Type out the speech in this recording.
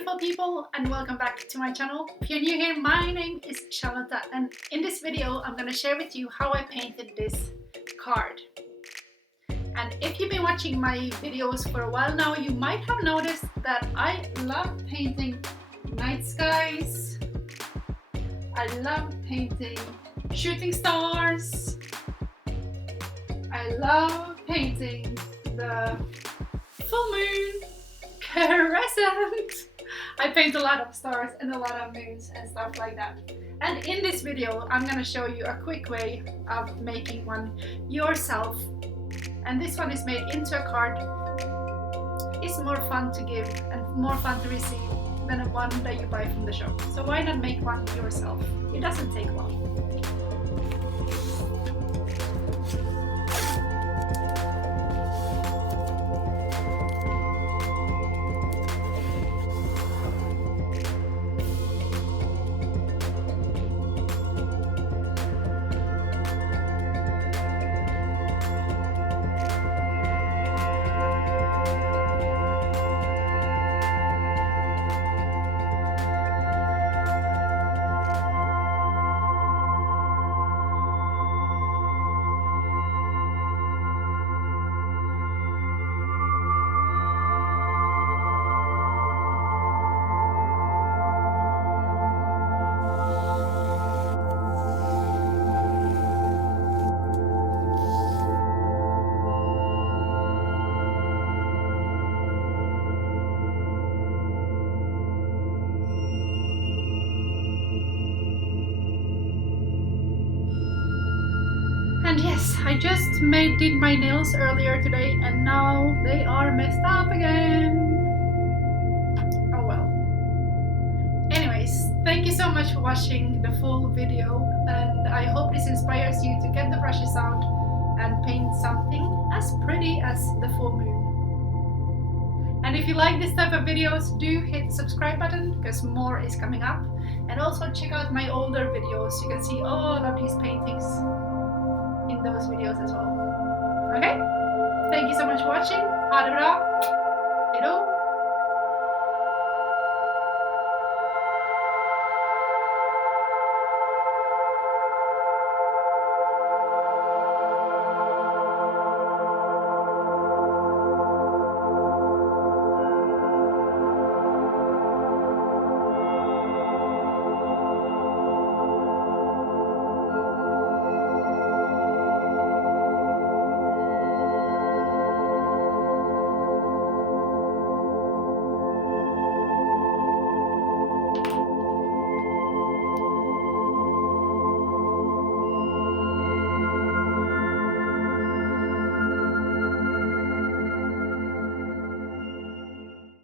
beautiful people, and welcome back to my channel. If you're new here, my name is Charlotta, and in this video I'm going to share with you how I painted this card. And if you've been watching my videos for a while now, you might have noticed that I love painting night skies. I love painting shooting stars. I love painting the full moon, crescent. I paint a lot of stars and a lot of moons and stuff like that. And in this video I'm gonna show you a quick way of making one yourself. And this one is made into a card. It's more fun to give and more fun to receive than one that you buy from the shop. So why not make one yourself? It doesn't take long. And yes, I just did my nails earlier today and now they are messed up again. Oh well. Anyways, thank you so much for watching the full video, and I hope this inspires you to get the brushes out and paint something as pretty as the full moon. And if you like this type of videos, do hit the subscribe button because more is coming up. And also check out my older videos. You can see all of these paintings in those videos as well. Okay? Thank you so much for watching. Ha det bra!